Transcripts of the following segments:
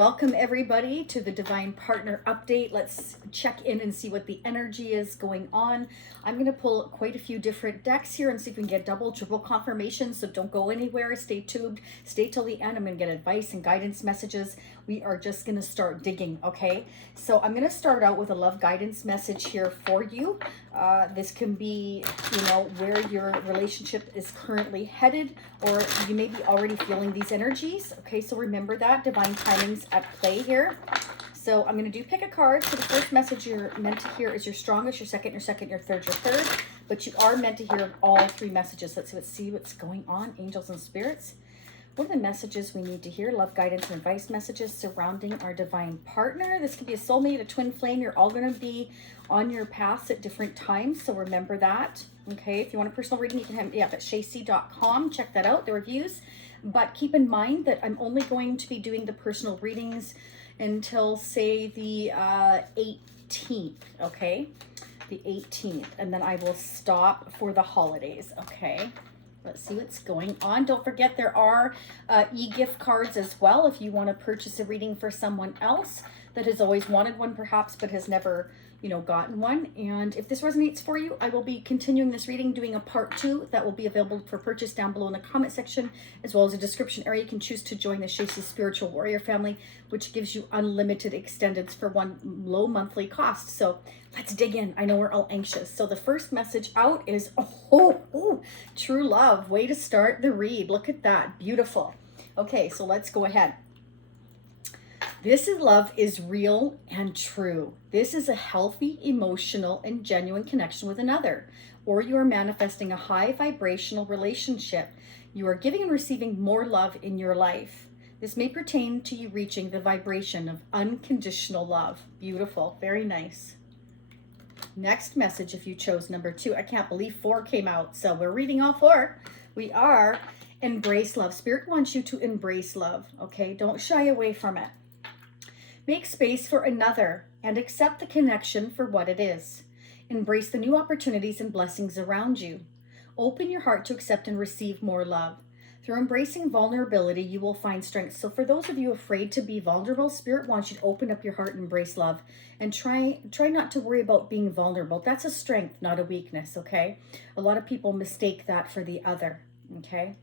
Welcome everybody to the Divine Partner Update. Let's check in and see what the energy is going on. I'm going to pull quite a few different decks here and see if we can get double, triple confirmation. So don't go anywhere. Stay tuned. Stay till the end. I'm going to get advice and guidance messages. We are just going to start digging, okay? So I'm going to start out with a love guidance message here for you. This can be, where your relationship is currently headed, or you may be already feeling these energies. Okay, so remember that divine timing's at play here. So I'm going to pick a card. So the first message you're meant to hear is your strongest, your second, your third, your third. But you are meant to hear all three messages. Let's see what's going on, angels and spirits. What are the messages we need to hear? Love, guidance, and advice messages surrounding our divine partner. This could be a soulmate, a twin flame. You're all going to be on your paths at different times, so remember that. Okay, if you want a personal reading, you can hit me up at shacy.com. Check that out, the reviews. But keep in mind that I'm only going to be doing the personal readings until, say, the 18th, okay? The 18th, and then I will stop for the holidays, okay? Let's see what's going on. Don't forget there are e-gift cards as well if you want to purchase a reading for someone else that has always wanted one perhaps but has never, gotten one. And if this resonates for you, I will be continuing this reading, doing a part 2 that will be available for purchase down below in the comment section, as well as a description area. You can choose to join the Shacy Spiritual Warrior family, which gives you unlimited extendeds for one low monthly cost. So let's dig in. I know we're all anxious. So the first message out is, true love. Way to start the read. Look at that. Beautiful. Okay, so let's go ahead. This is love is real and true. This is a healthy, emotional, and genuine connection with another, or you are manifesting a high vibrational relationship. You are giving and receiving more love in your life. This may pertain to you reaching the vibration of unconditional love. Beautiful. Very nice. Next message, if you chose number 2. I can't believe 4 came out, so we're reading all 4. We are embrace love. Spirit wants you to embrace love, okay? Don't shy away from it. Make space for another and accept the connection for what it is. Embrace the new opportunities and blessings around you. Open your heart to accept and receive more love. Through embracing vulnerability, you will find strength. So for those of you afraid to be vulnerable, Spirit wants you to open up your heart and embrace love. And try not to worry about being vulnerable. That's a strength, not a weakness, okay? A lot of people mistake that for the other, okay?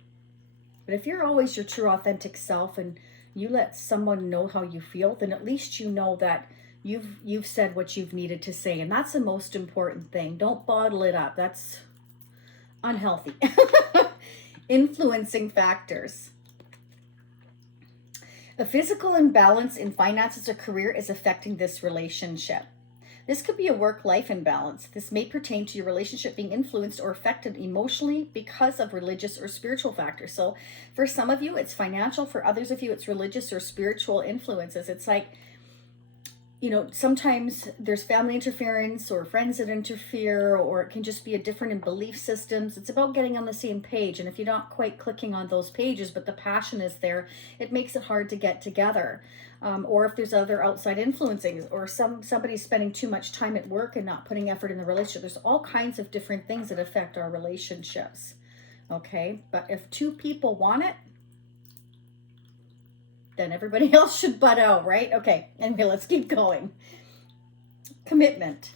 But if you're always your true, authentic self and you let someone know how you feel, then at least you know that you've said what you've needed to say. And that's the most important thing. Don't bottle it up. That's unhealthy. Influencing factors. A physical imbalance in finances or career is affecting this relationship. This could be a work-life imbalance. This may pertain to your relationship being influenced or affected emotionally because of religious or spiritual factors. So for some of you, it's financial. For others of you, it's religious or spiritual influences. It's like, sometimes there's family interference or friends that interfere, or it can just be a different in belief systems. It's about getting on the same page. And if you're not quite clicking on those pages, but the passion is there, it makes it hard to get together. Or if there's other outside influencing, or somebody's spending too much time at work and not putting effort in the relationship. There's all kinds of different things that affect our relationships. Okay, but if 2 people want it, then everybody else should butt out, right? Okay, anyway, let's keep going. Commitment.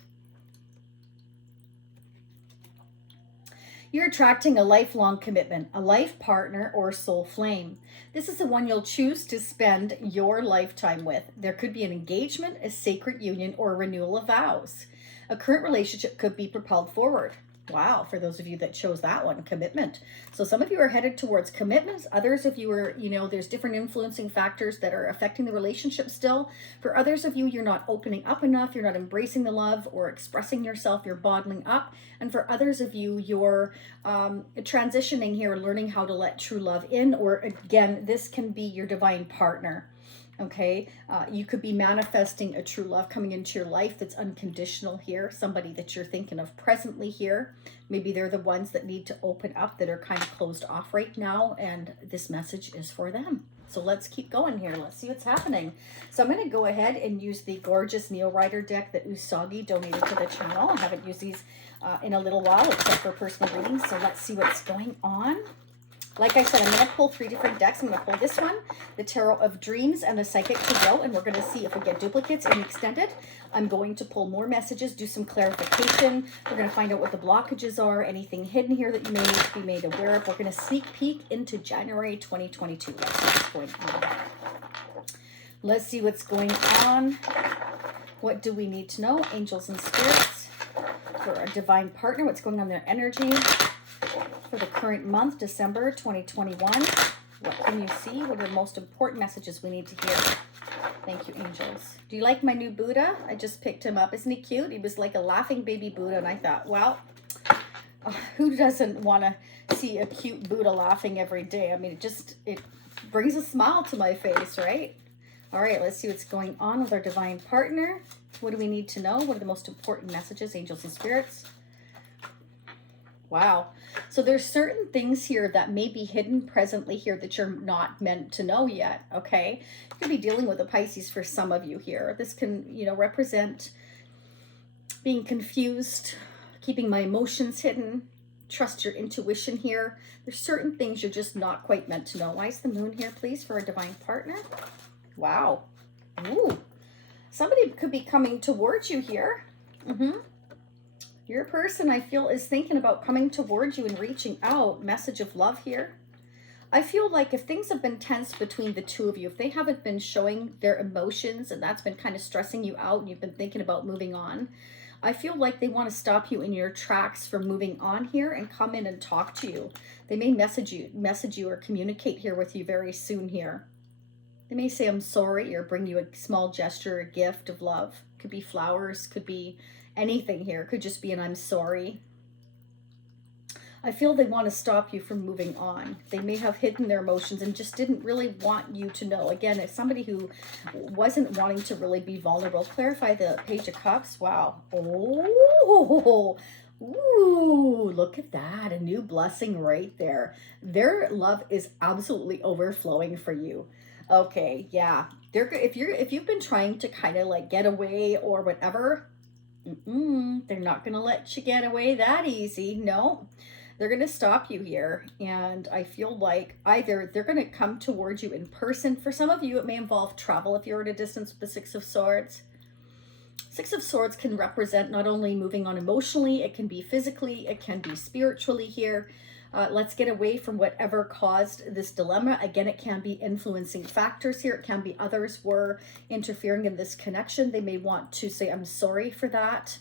You're attracting a lifelong commitment, a life partner or soul flame. This is the one you'll choose to spend your lifetime with. There could be an engagement, a sacred union, or a renewal of vows. A current relationship could be propelled forward. Wow, for those of you that chose that one, commitment. So some of you are headed towards commitments. Others of you are, there's different influencing factors that are affecting the relationship still. For others of you, you're not opening up enough. You're not embracing the love or expressing yourself. You're bottling up. And for others of you, you're transitioning here, learning how to let true love in. Or again, this can be your divine partner. Okay, you could be manifesting a true love coming into your life that's unconditional here, somebody that you're thinking of presently here. Maybe they're the ones that need to open up, that are kind of closed off right now, and this message is for them. So let's keep going here. Let's see what's happening. So I'm going to go ahead and use the gorgeous Neo Rider deck that Usagi donated to the channel. I haven't used these in a little while, except for personal readings. So let's see what's going on. Like I said, I'm going to pull 3 different decks. I'm going to pull this one, the Tarot of Dreams, and the Psychic Tarot, and we're going to see if we get duplicates in the extended. I'm going to pull more messages, do some clarification. We're going to find out what the blockages are, anything hidden here that you may need to be made aware of. We're going to sneak peek into January 2022. Let's see what's going on. Let's see what's going on. What do we need to know? Angels and spirits for our divine partner. What's going on in their energy for the current month, December 2021. What can you see? What are the most important messages we need to hear? Thank you, angels. Do you like my new Buddha? I just picked him up. Isn't he cute? He was like a laughing baby Buddha, and I thought, well, who doesn't want to see a cute Buddha laughing every day? I mean, it brings a smile to my face, right? All right, let's see what's going on with our divine partner. What do we need to know? What are the most important messages, angels and spirits? Wow. So there's certain things here that may be hidden presently here that you're not meant to know yet, okay? You could be dealing with a Pisces for some of you here. This can, represent being confused, keeping my emotions hidden, trust your intuition here. There's certain things you're just not quite meant to know. Why is the moon here, please, for a divine partner? Wow. Ooh. Somebody could be coming towards you here. Your person, I feel, is thinking about coming towards you and reaching out. Message of love here. I feel like if things have been tense between the two of you, if they haven't been showing their emotions and that's been kind of stressing you out and you've been thinking about moving on, I feel like they want to stop you in your tracks from moving on here and come in and talk to you. They may message you or communicate here with you very soon here. They may say, I'm sorry, or bring you a small gesture, a gift of love. Could be flowers, could be anything here. Could just be an I'm sorry. I feel they want to stop you from moving on. They may have hidden their emotions and just didn't really want you to know. Again, it's somebody who wasn't wanting to really be vulnerable. Clarify the Page of Cups. Wow. Oh, ooh, look at that. A new blessing right there. Their love is absolutely overflowing for you. Okay, yeah. If you've been trying to kind of like get away or whatever, they're not going to let you get away that easy. No, they're going to stop you here. And I feel like either they're going to come towards you in person. For some of you, it may involve travel if you're at a distance with the Six of Swords. Six of Swords can represent not only moving on emotionally, it can be physically, it can be spiritually here. Let's get away from whatever caused this dilemma. Again, it can be influencing factors here. It can be others were interfering in this connection. They may want to say, I'm sorry for that.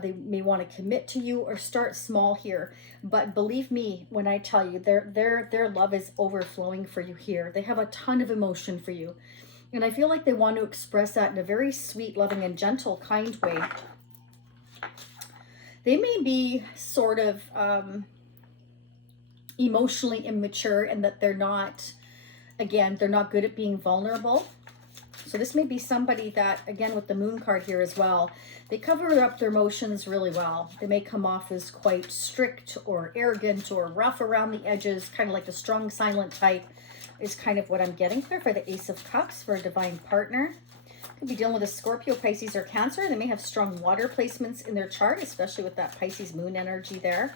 They may want to commit to you or start small here. But believe me when I tell you, their love is overflowing for you here. They have a ton of emotion for you. And I feel like they want to express that in a very sweet, loving, and gentle, kind way. They may be sort of emotionally immature and that they're not good at being vulnerable. So this may be somebody that, again, with the moon card here as well, they cover up their emotions really well. They may come off as quite strict or arrogant or rough around the edges, kind of like a strong, silent type is kind of what I'm getting here for the Ace of Cups for a divine partner. Could be dealing with a Scorpio, Pisces, or Cancer. They may have strong water placements in their chart, especially with that Pisces moon energy there.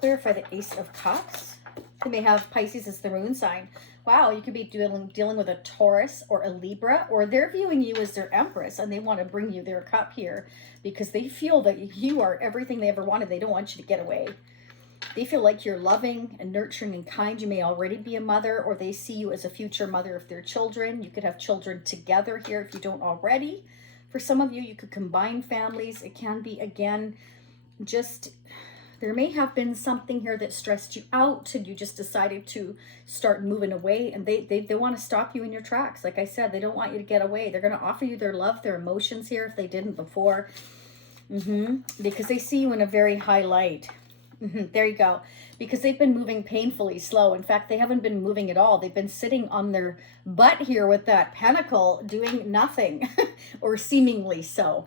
Clarify the Ace of Cups. They may have Pisces as the moon sign. Wow, you could be dealing with a Taurus or a Libra, or they're viewing you as their Empress and they want to bring you their cup here because they feel that you are everything they ever wanted. They don't want you to get away. They feel like you're loving and nurturing and kind. You may already be a mother, or they see you as a future mother of their children. You could have children together here if you don't already. For some of you, you could combine families. It can be, again, just there may have been something here that stressed you out and you just decided to start moving away, and they want to stop you in your tracks. Like I said, they don't want you to get away. They're going to offer you their love, their emotions here if they didn't before, because they see you in a very high light. There you go. Because they've been moving painfully slow. In fact, they haven't been moving at all. They've been sitting on their butt here with that pentacle doing nothing or seemingly so.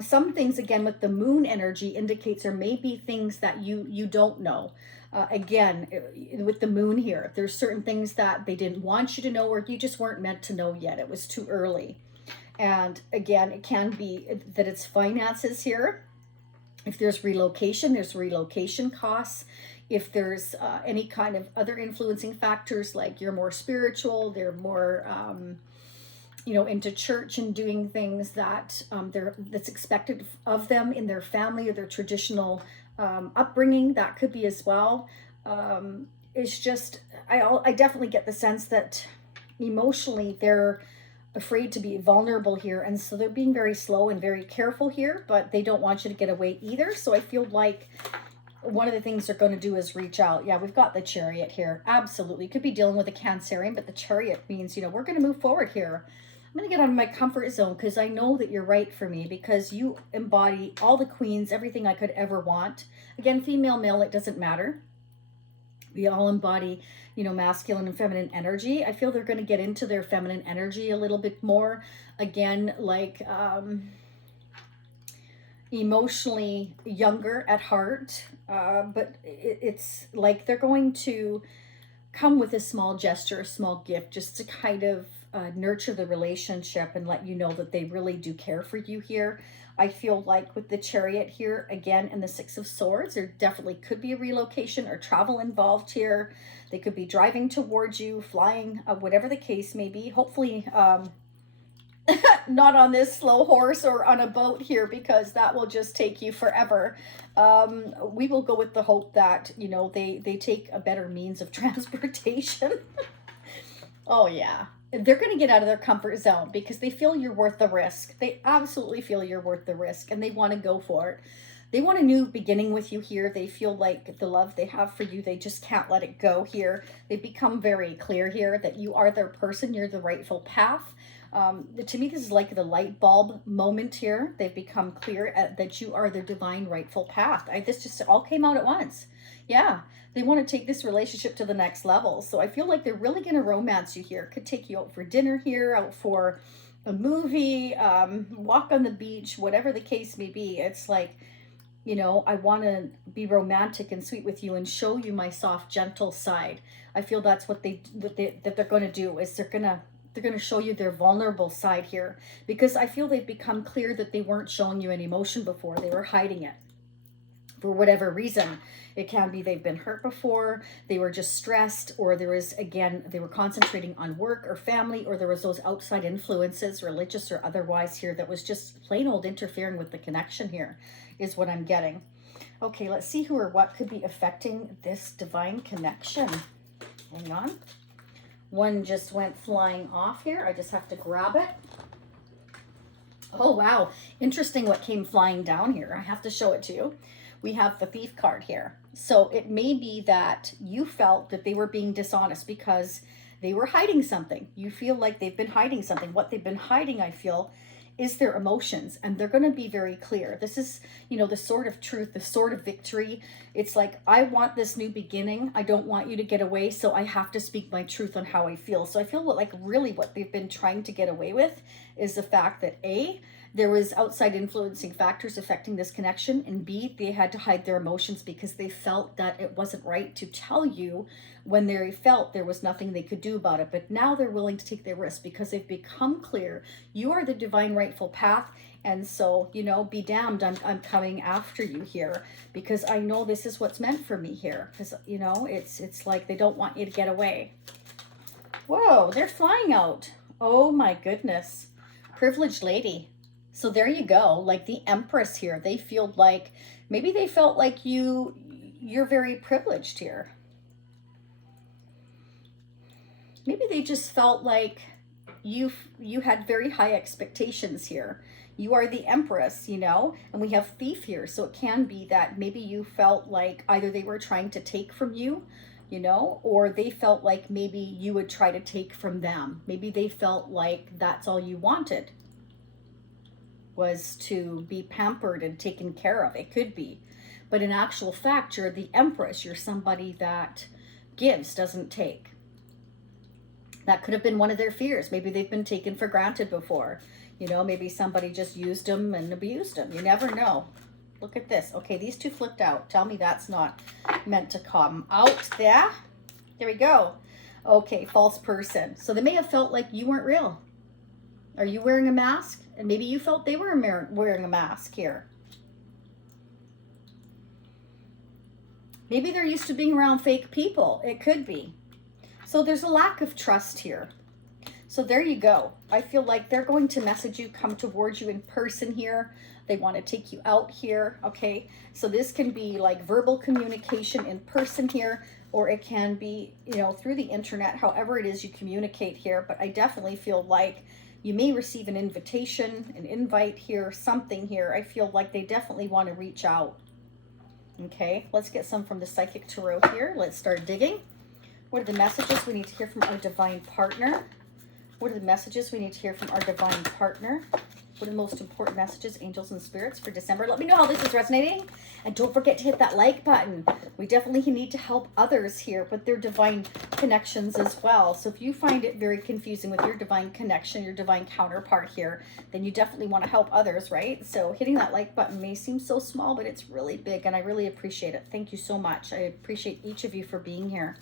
Some things, again, with the moon energy indicates there may be things that you don't know. Again, with the moon here, there's certain things that they didn't want you to know or you just weren't meant to know yet. It was too early. And again, it can be that it's finances here. If there's relocation costs. If there's any kind of other influencing factors, like you're more spiritual, they're more, you know, into church and doing things that that's expected of them in their family or their traditional upbringing, that could be as well. It's just, I definitely get the sense that emotionally they're afraid to be vulnerable here, and so they're being very slow and very careful here, but they don't want you to get away either. So I feel like one of the things they're going to do is reach out. Yeah, we've got the Chariot here. Absolutely. Could be dealing with a Cancerian, but the Chariot means, you know, we're going to move forward here. I'm going to get out of my comfort zone because I know that you're right for me, because you embody all the queens, everything I could ever want. Again, female, male, it doesn't matter. We all embody, you know, masculine and feminine energy. I feel they're going to get into their feminine energy a little bit more. Again, like emotionally younger at heart, but it's like they're going to come with a small gesture, a small gift, just to kind of nurture the relationship and let you know that they really do care for you here. I feel like with the Chariot here, again, and the Six of Swords, there definitely could be a relocation or travel involved here. They could be driving towards you, flying, whatever the case may be. Hopefully, not on this slow horse or on a boat here, because that will just take you forever. We will go with the hope that, you know, they take a better means of transportation. Oh yeah, they're going to get out of their comfort zone because they feel you're worth the risk. They absolutely feel you're worth the risk, and they want to go for it. They want a new beginning with you here. They feel like the love they have for you, they just can't let it go here. They've become very clear here that you are their person. You're the rightful path. To me, this is like the light bulb moment here. They've become clear that you are their divine rightful path. This just all came out at once. Yeah, they want to take this relationship to the next level. So I feel like they're really going to romance you here. Could take you out for dinner here, out for a movie, walk on the beach, whatever the case may be. It's like, you know, I want to be romantic and sweet with you and show you my soft, gentle side. I feel that's what they're going to do, is they're going to show you their vulnerable side here, because I feel they've become clear that they weren't showing you any emotion before. They were hiding it for whatever reason. It can be they've been hurt before, they were just stressed, or there was, again, they were concentrating on work or family, or there was those outside influences, religious or otherwise here, that was just plain old interfering with the connection here, is what I'm getting. Okay, let's see who or what could be affecting this divine connection. Hang on. One just went flying off here. I just have to grab it. Oh, wow. Interesting what came flying down here. I have to show it to you. We have the Thief card here. So it may be that you felt that they were being dishonest because they were hiding something. You feel like they've been hiding something. What they've been hiding, I feel, is their emotions, and they're going to be very clear. This is, you know, the sword of truth, the sword of victory. It's like, I want this new beginning. I don't want you to get away, so I have to speak my truth on how I feel. So I feel like really what they've been trying to get away with is the fact that A, there was outside influencing factors affecting this connection, and B, they had to hide their emotions because they felt that it wasn't right to tell you when they felt there was nothing they could do about it. But now they're willing to take their risk because they've become clear. You are the divine rightful path, and so, you know, be damned, I'm coming after you here, because I know this is what's meant for me here. Because, you know, it's like they don't want you to get away. Whoa, they're flying out. Oh my goodness. Privileged lady. So there you go, like the Empress here. They feel like, maybe they felt like you're very privileged here. Maybe they just felt like you had very high expectations here. You are the Empress, you know, and we have Thief here. So it can be that maybe you felt like either they were trying to take from you, you know, or they felt like maybe you would try to take from them. Maybe they felt like that's all you wanted, was to be pampered and taken care of. It could be. But in actual fact, you're the Empress. You're somebody that gives, doesn't take. That could have been one of their fears. Maybe they've been taken for granted before. You know, maybe somebody just used them and abused them. You never know. Look at this. Okay, these two flipped out. Tell me that's not meant to come out there. There we go. Okay, false person. So they may have felt like you weren't real. Are you wearing a mask? And maybe you felt they were wearing a mask here. Maybe they're used to being around fake people. It could be. So there's a lack of trust here. So there you go. I feel like they're going to message you, come towards you in person here. They want to take you out here, okay? So this can be like verbal communication in person here, or it can be, you know, through the internet, however it is you communicate here. But I definitely feel like you may receive an invitation, an invite here, something here. I feel like they definitely want to reach out. Okay, let's get some from the Psychic Tarot here. Let's start digging. What are the messages we need to hear from our divine partner? What are the messages we need to hear from our divine partner? What are the most important messages, angels and spirits, for December? Let me know how this is resonating. And don't forget to hit that like button. We definitely need to help others here with their divine connections as well. So if you find it very confusing with your divine connection, your divine counterpart here, then you definitely want to help others, right? So hitting that like button may seem so small, but it's really big, and I really appreciate it. Thank you so much. I appreciate each of you for being here.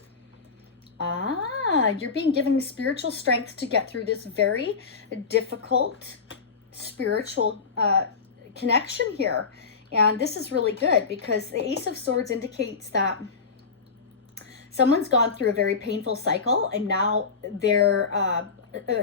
You're being given spiritual strength to get through this very difficult spiritual connection here. And this is really good because the Ace of Swords indicates that someone's gone through a very painful cycle, and now they're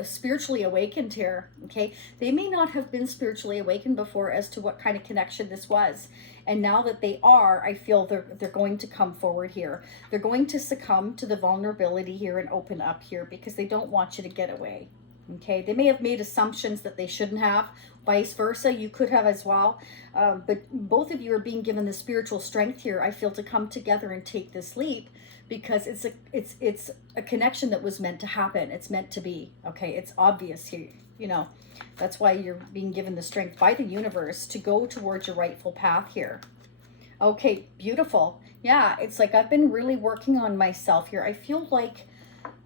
spiritually awakened here. Okay, they may not have been spiritually awakened before as to what kind of connection this was, and now that they are, I feel they're going to come forward here. They're going to succumb to the vulnerability here and open up here because they don't want you to get away. Okay, they may have made assumptions that they shouldn't have, vice versa. You could have as well, but both of you are being given the spiritual strength here, I feel, to come together and take this leap, because it's a connection that was meant to happen. It's meant to be. Okay, it's obvious here, you know. That's why you're being given the strength by the universe to go towards your rightful path here. Okay, beautiful. Yeah, it's like I've been really working on myself here. I feel like,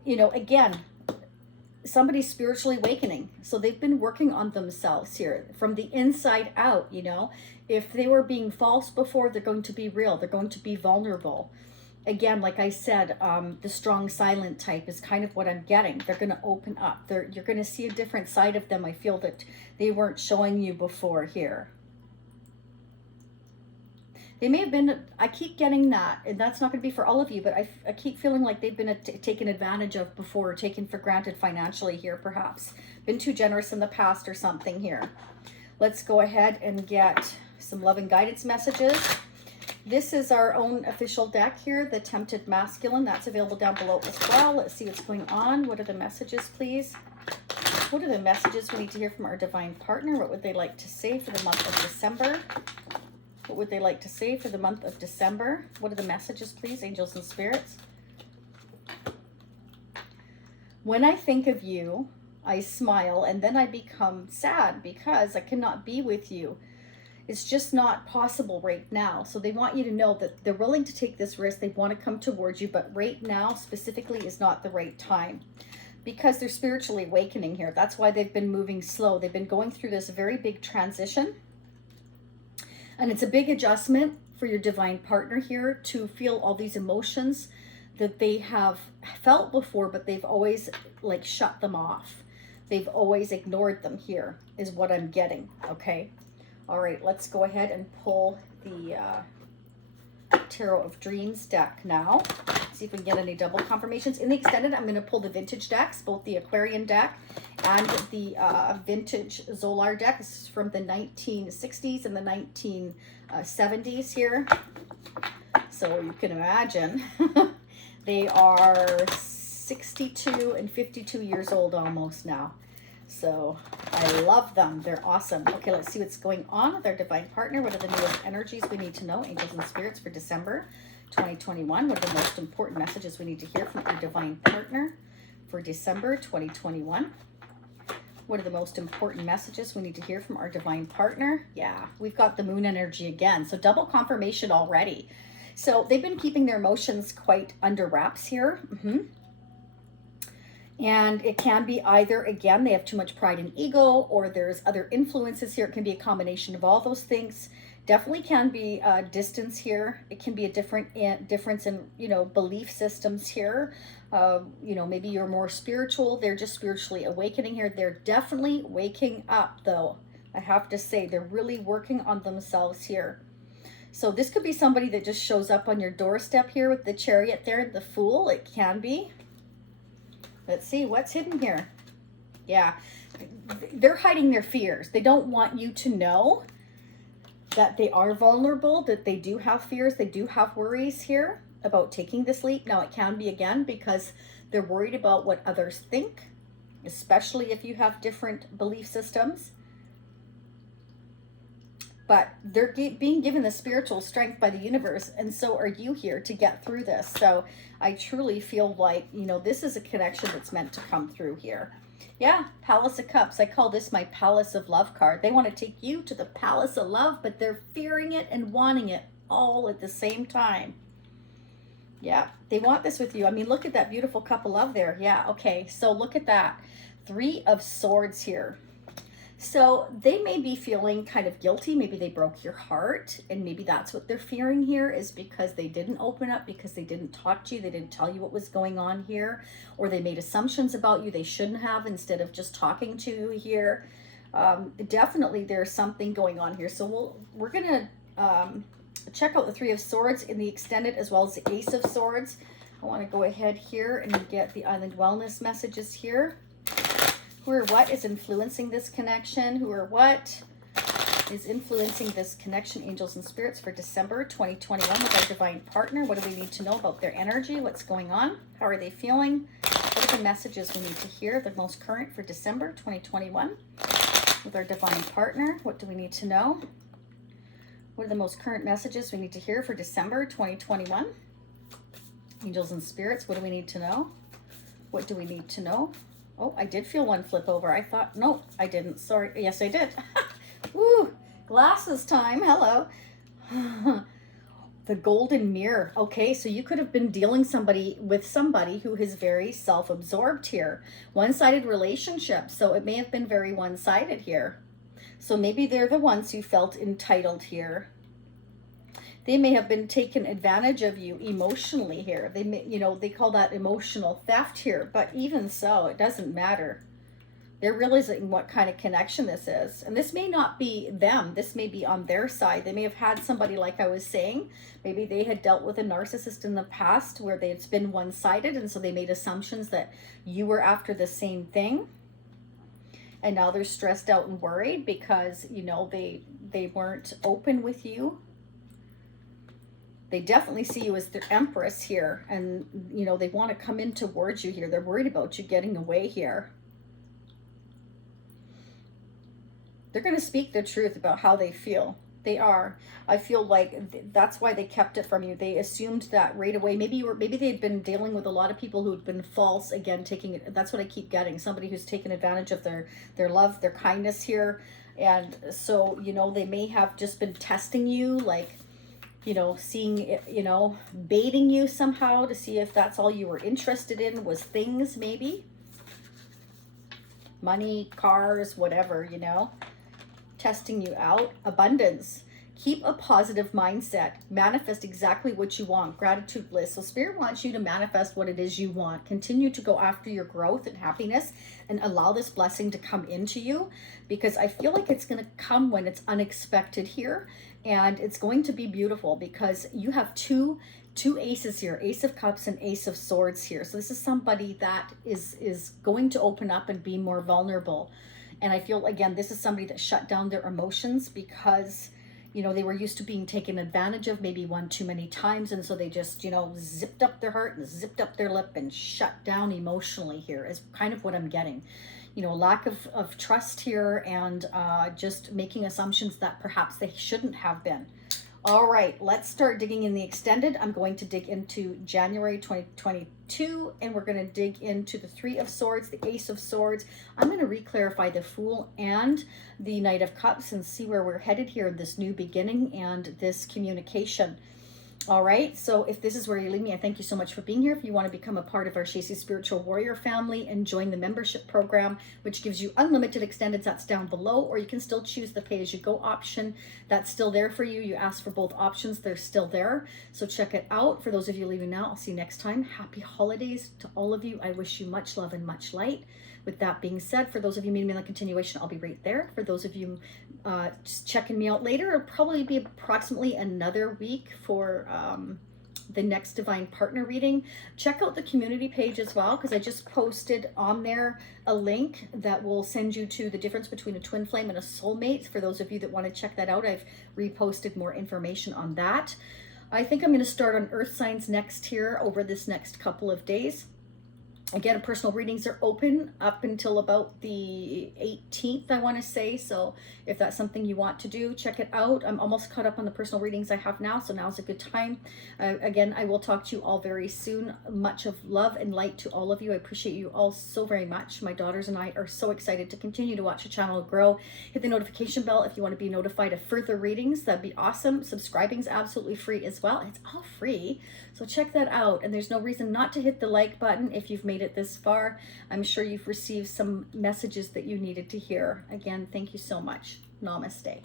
you know, again, somebody's spiritually awakening. So they've been working on themselves here from the inside out, you know. If they were being false before, they're going to be real. They're going to be vulnerable. Again, like I said, the strong silent type is kind of what I'm getting. They're going to open up. You're going to see a different side of them. I feel that they weren't showing you before here. They may have been, I keep getting that, and that's not going to be for all of you, but I keep feeling like they've been taken advantage of before, taken for granted financially here, perhaps. Been too generous in the past or something here. Let's go ahead and get some love and guidance messages. This is our own official deck here, the Tempted Masculine. That's available down below as well. Let's see what's going on. What are the messages, please? What are the messages we need to hear from our divine partner? What would they like to say for the month of December? What would they like to say for the month of December? What are the messages, please, angels and spirits? When I think of you, I smile, and then I become sad because I cannot be with you. It's just not possible right now. So they want you to know that they're willing to take this risk. They want to come towards you, but right now specifically is not the right time because they're spiritually awakening here. That's why they've been moving slow. They've been going through this very big transition. And it's a big adjustment for your divine partner here to feel all these emotions that they have felt before, but they've always like shut them off. They've always ignored them here is what I'm getting, okay? All right, let's go ahead and pull the Tarot of Dreams deck now. See if we can get any double confirmations. In the extended, I'm going to pull the vintage decks, both the Aquarian deck and the vintage Zolar deck. This is from the 1960s and the 1970s here. So you can imagine they are 62 and 52 years old almost now. So I love them. They're awesome. Okay, let's see what's going on with our divine partner. What are the newest energies we need to know, angels and spirits, for December 2021? What are the most important messages we need to hear from our divine partner for December 2021? What are the most important messages we need to hear from our divine partner? Yeah, we've got the moon energy again. So double confirmation already. So they've been keeping their emotions quite under wraps here. And it can be either, again, they have too much pride and ego, or there's other influences here. It can be a combination of all those things. Definitely can be distance here. It can be a difference in, you know, belief systems here. You know, maybe you're more spiritual. They're just spiritually awakening here. They're definitely waking up, though. I have to say, they're really working on themselves here. So this could be somebody that just shows up on your doorstep here with the Chariot there and the Fool. It can be. Let's see what's hidden here. Yeah, they're hiding their fears. They don't want you to know that they are vulnerable, that they do have fears, they do have worries here about taking this leap. Now it can be, again, because they're worried about what others think, especially if you have different belief systems. But they're being given the spiritual strength by the universe, and so are you here to get through this. So I truly feel like, you know, this is a connection that's meant to come through here. Yeah, Palace of Cups. I call this my Palace of Love card. They want to take you to the Palace of Love, but they're fearing it and wanting it all at the same time. Yeah, they want this with you. I mean, look at that beautiful cup of love there. Yeah, okay, so look at that. 3 of Swords here. So they may be feeling kind of guilty. Maybe they broke your heart, and maybe that's what they're fearing here, is because they didn't open up, because they didn't talk to you, they didn't tell you what was going on here, or they made assumptions about you they shouldn't have instead of just talking to you here. Definitely there's something going on here. So we're gonna check out the 3 of Swords in the extended as well as the Ace of Swords. I want to go ahead here and get the Island Wellness messages here. Who or what is influencing this connection? Who or what is influencing this connection, angels and spirits, for December 2021 with our divine partner? What do we need to know about their energy? What's going on? How are they feeling? What are the messages we need to hear, the most current for December 2021 with our divine partner? What do we need to know? What are the most current messages we need to hear for December 2021? Angels and spirits, what do we need to know? What do we need to know? Oh, I did feel one flip over. I thought, no, I didn't. Sorry. Yes, I did. Woo, glasses time. Hello. The golden mirror. Okay, so you could have been dealing with somebody who is very self-absorbed here. One-sided relationship. So it may have been very one-sided here. So maybe they're the ones who felt entitled here. They may have been taken advantage of you emotionally here. They may, you know, they call that emotional theft here, but even so, it doesn't matter. They're realizing what kind of connection this is. And this may not be them. This may be on their side. They may have had somebody, like I was saying, maybe they had dealt with a narcissist in the past where it's been one-sided, and so they made assumptions that you were after the same thing. And now they're stressed out and worried because, you know, they weren't open with you. They definitely see you as their empress here, and, you know, they want to come in towards you here. They're worried about you getting away here. They're going to speak the truth about how they feel. They are. I feel like that's why they kept it from you. They assumed that right away. Maybe they had been dealing with a lot of people who had been false. Again, taking it. That's what I keep getting. Somebody who's taken advantage of their love, their kindness here. And so, you know, they may have just been testing you, like, you know, seeing it, you know, baiting you somehow to see if that's all you were interested in was things, maybe. Money, cars, whatever, you know. Testing you out. Abundance. Keep a positive mindset. Manifest exactly what you want. Gratitude, bliss. So Spirit wants you to manifest what it is you want. Continue to go after your growth and happiness and allow this blessing to come into you, because I feel like it's going to come when it's unexpected here, and it's going to be beautiful because you have two aces here, Ace of Cups and Ace of Swords here. So this is somebody that is going to open up and be more vulnerable. And I feel, again, this is somebody that shut down their emotions because, you know, they were used to being taken advantage of maybe one too many times. And so they just, you know, zipped up their heart and zipped up their lip and shut down emotionally here is kind of what I'm getting. You know, lack of trust here, and just making assumptions that perhaps they shouldn't have been. All right, let's start digging in the extended. I'm going to dig into January 2022, and we're going to dig into the 3 of Swords, the Ace of Swords. I'm going to re-clarify the Fool and the Knight of Cups and see where we're headed here in this new beginning and this communication. All right, so if this is where you leave me, I thank you so much for being here. If you want to become a part of our Shacy Spiritual Warrior family and join the membership program, which gives you unlimited extendeds, that's down below, or you can still choose the pay-as-you-go option. That's still there for you. You asked for both options. They're still there. So check it out. For those of you leaving now, I'll see you next time. Happy holidays to all of you. I wish you much love and much light. With that being said, for those of you meeting me in the continuation, I'll be right there. For those of you just checking me out later, it'll probably be approximately another week for the next divine partner reading. Check out the community page as well, because I just posted on there a link that will send you to the difference between a twin flame and a soulmate. For those of you that want to check that out, I've reposted more information on that. I think I'm going to start on earth signs next here over this next couple of days. Again, personal readings are open up until about the 18th, I want to say. So if that's something you want to do, check it out. I'm almost caught up on the personal readings I have now, so now's a good time. Again, I will talk to you all very soon. Much of love and light to all of you. I appreciate you all so very much. My daughters and I are so excited to continue to watch the channel grow. Hit the notification bell if you want to be notified of further readings. That'd be awesome. Subscribing is absolutely free as well. It's all free, so check that out. And there's no reason not to hit the like button if you've made it this far. I'm sure you've received some messages that you needed to hear. Again, thank you so much. Namaste.